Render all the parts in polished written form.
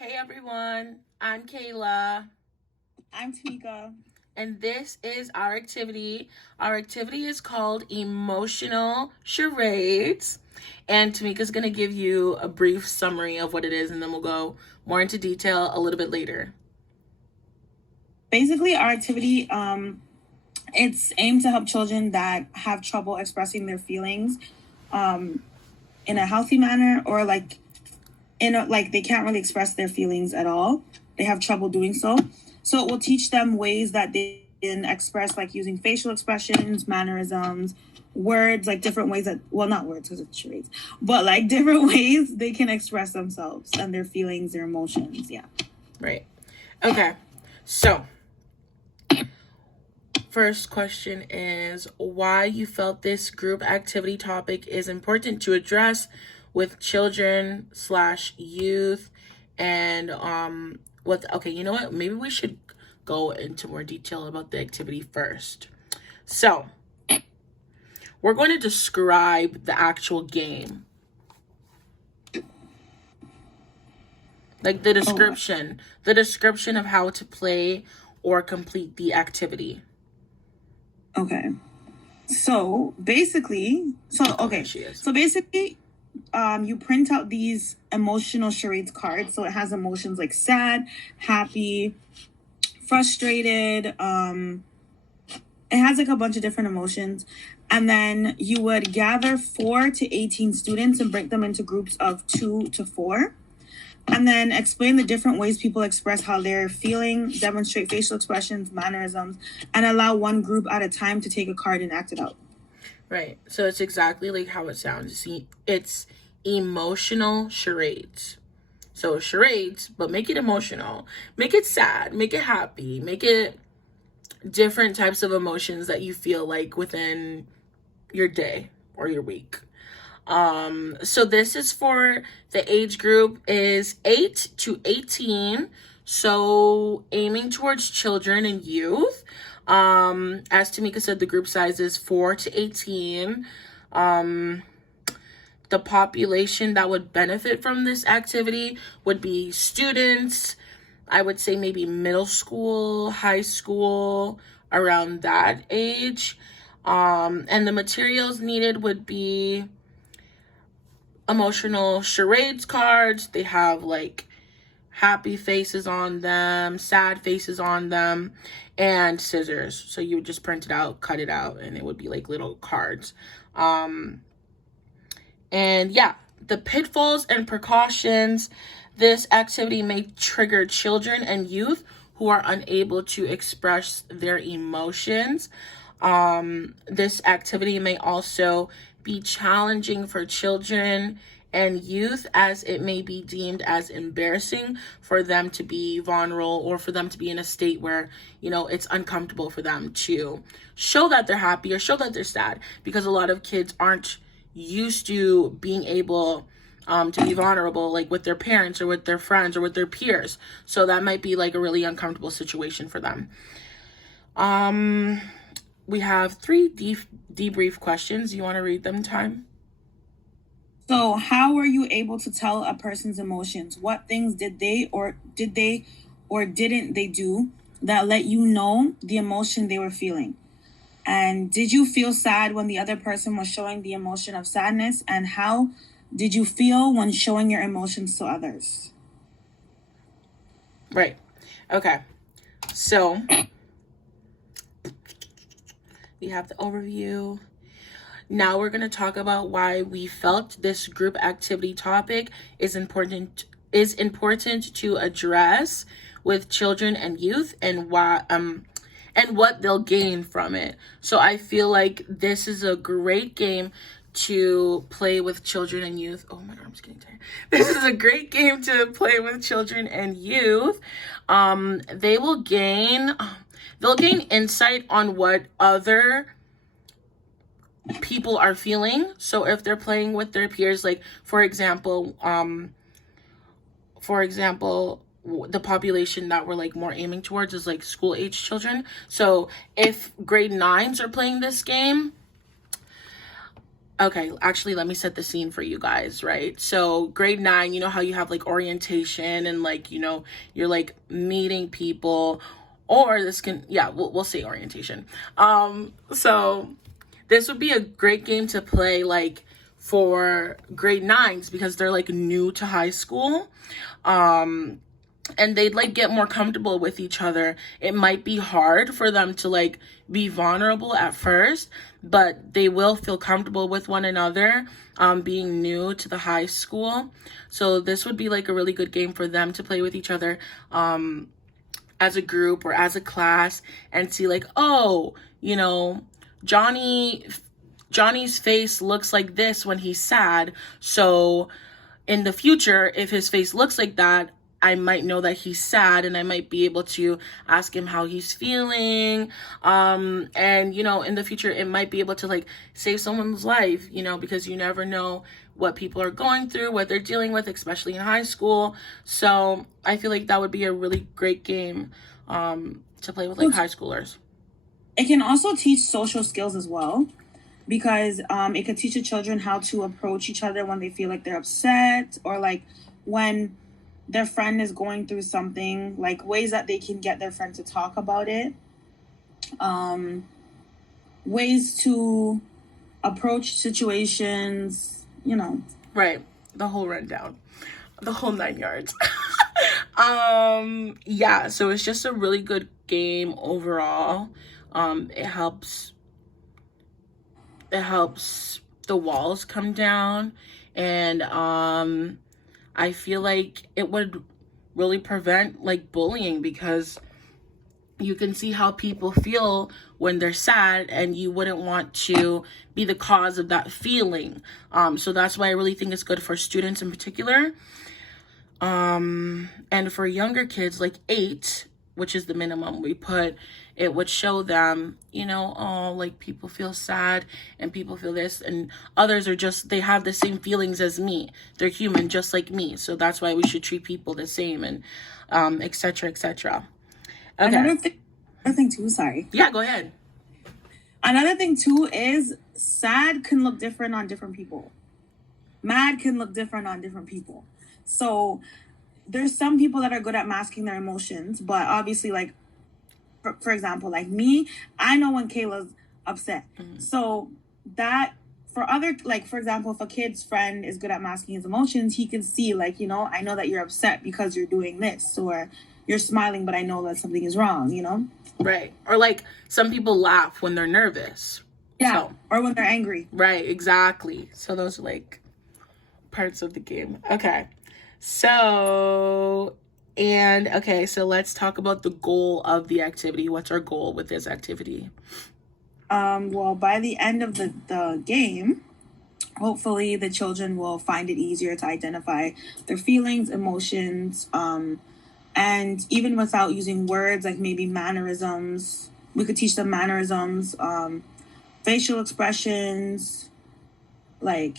Hey everyone, I'm Kayla, I'm Tamika. and this is our activity. Our activity is called Emotional Charades, and Tamika's going to give you a brief summary of what it is, and then we'll go more into detail a little bit later. Basically, our activity it's aimed to help children that have trouble expressing their feelings um, in a healthy manner, or like they can't really express their feelings at all. They have trouble doing so. So it will teach them ways that they can express, like using facial expressions, mannerisms, words, like different ways that, well, not words because it's charades, but like different ways they can express themselves and their feelings, their emotions. Yeah. Right. Okay. So, first question is why you felt this group activity topic is important to address with children/youth and okay, you know what, maybe we should go into more detail about the activity first. So we're going to describe the actual game, like the description of how to play or complete the activity. Okay. So basically, you print out these emotional charades cards. So it has emotions like sad, happy, frustrated. It has like a bunch of different emotions. And then you would gather 4 to 18 students and break them into groups of 2 to 4. And then explain the different ways people express how they're feeling, demonstrate facial expressions, mannerisms, and allow one group at a time to take a card and act it out. Right. So it's exactly like how it sounds. It's emotional charades. So charades, but make it emotional. Make it sad. Make it happy. Make it different types of emotions that you feel like within your day or your week. So this is for the age group is 8 to 18. So aiming towards children and youth. As Tamika said, the group size is 4 to 18. The population that would benefit from this activity would be students. I would say maybe middle school, high school, around that age. And the materials needed would be emotional charades cards. They have like happy faces on them, sad faces on them, and scissors. So you would just print it out, cut it out, and it would be like little cards. And yeah, the pitfalls and precautions. This activity may trigger children and youth who are unable to express their emotions. This activity may also be challenging for children and youth as it may be deemed as embarrassing for them to be vulnerable or for them to be in a state where, it's uncomfortable for them to show that they're happy or show that they're sad, because a lot of kids aren't used to being able to be vulnerable, like with their parents or with their friends or with their peers. So that might be like a really uncomfortable situation for them. We have 3 debrief questions. You want to read them, Time? So, how were you able to tell a person's emotions? What things did they or didn't they do that let you know the emotion they were feeling? And did you feel sad when the other person was showing the emotion of sadness? And how did you feel when showing your emotions to others? Right. Okay. So we have the overview. Now we're going to talk about why we felt this group activity topic is important to address with children and youth, and why and what they'll gain from it. So I feel like this is a great game to play with children and youth. Oh, my arm's getting tired. This is a great game to play with children and youth. They'll gain insight on what other people are feeling. So if they're playing with their peers, like for example, the population that we're like more aiming towards is like school age children. So if grade 9s are playing this game, Okay, actually, let me set the scene for you guys, right? So, grade 9, you know how you have like orientation and like, you're like meeting people, or this can, yeah, we'll say orientation. So this would be a great game to play like for grade 9s because they're like new to high school. And they'd like get more comfortable with each other. It might be hard for them to like be vulnerable at first, but they will feel comfortable with one another, being new to the high school. So this would be like a really good game for them to play with each other, as a group or as a class, and see like, oh, Johnny's face looks like this when he's sad. So in the future, if his face looks like that, I might know that he's sad, and I might be able to ask him how he's feeling. And, in the future, it might be able to like save someone's life, because you never know what people are going through, what they're dealing with, especially in high school. So I feel like that would be a really great game, to play with like high schoolers. It can also teach social skills as well, because it could teach the children how to approach each other when they feel like they're upset, or like when their friend is going through something, like ways that they can get their friend to talk about it, ways to approach situations, Right. The whole rundown, the whole 9 yards. Yeah, so it's just a really good game overall. It helps the walls come down, and I feel like it would really prevent like bullying, because you can see how people feel when they're sad, and you wouldn't want to be the cause of that feeling. So that's why I really think it's good for students in particular. And for younger kids, like 8, which is the minimum we put, it would show them, oh, like people feel sad and people feel this, and others are just, they have the same feelings as me. They're human just like me. So that's why we should treat people the same, and et cetera, et cetera. Okay. Another thing too, sorry. Yeah, go ahead. Another thing too is sad can look different on different people. Mad can look different on different people. So there's some people that are good at masking their emotions, but obviously, like, for example, like me, I know when Kayla's upset. Mm-hmm. So that for other, like, for example, if a kid's friend is good at masking his emotions, he can see like, I know that you're upset because you're doing this, or you're smiling, but I know that something is wrong, Right. Or like some people laugh when they're nervous. Yeah. So, or when they're angry. Right. Exactly. So those are like parts of the game. Okay. So let's talk about the goal of the activity. What's our goal with this activity? Well, by the end of the game, hopefully the children will find it easier to identify their feelings, emotions, and even without using words, like maybe mannerisms. We could teach them mannerisms, facial expressions, like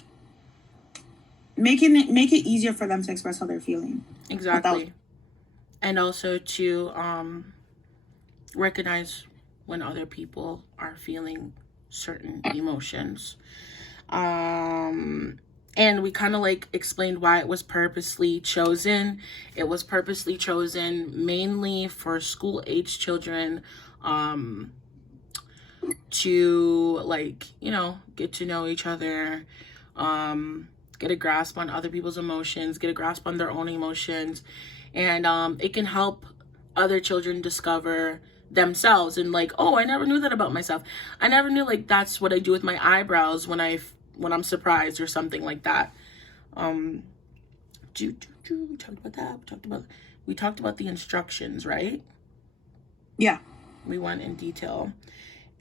make it easier for them to express how they're feeling. Exactly. And also to recognize when other people are feeling certain emotions. And we kind of like explained why it was purposely chosen. It was purposely chosen mainly for school-age children, to like, get to know each other, get a grasp on other people's emotions, get a grasp on their own emotions. And it can help other children discover themselves, and like, oh, I never knew that about myself. I never knew like that's what I do with my eyebrows when I'm surprised or something like that. We talked about that. We talked about the instructions, right? Yeah. We went in detail.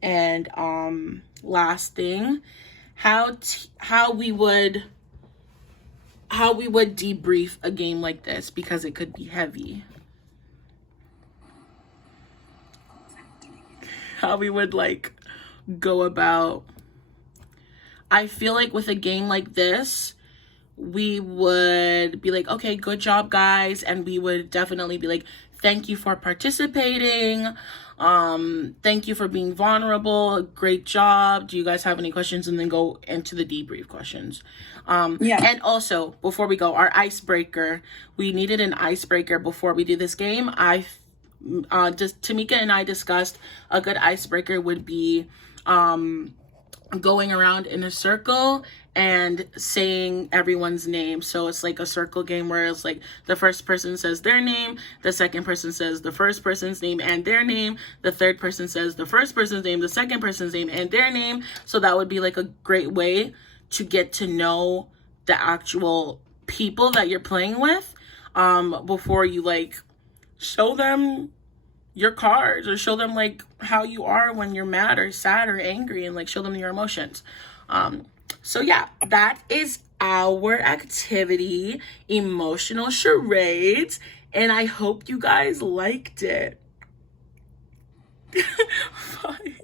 And last thing, how we would debrief a game like this, because it could be heavy. How we would like go about. I feel like with a game like this, we would be like, okay, good job, guys. And we would definitely be like, thank you for participating. Thank you for being vulnerable. Great job. Do you guys have any questions? And then go into the debrief questions. And also, before we go, our icebreaker. We needed an icebreaker before we do this game. Just Tamika and I discussed a good icebreaker would be going around in a circle and saying everyone's name. So it's like a circle game where it's like the first person says their name, the second person says the first person's name and their name, the third person says the first person's name, the second person's name and their name. So that would be like a great way to get to know the actual people that you're playing with before you like show them your cards or show them like how you are when you're mad or sad or angry, and like show them your emotions. So yeah, that is our activity, emotional charades, and I hope you guys liked it. Bye.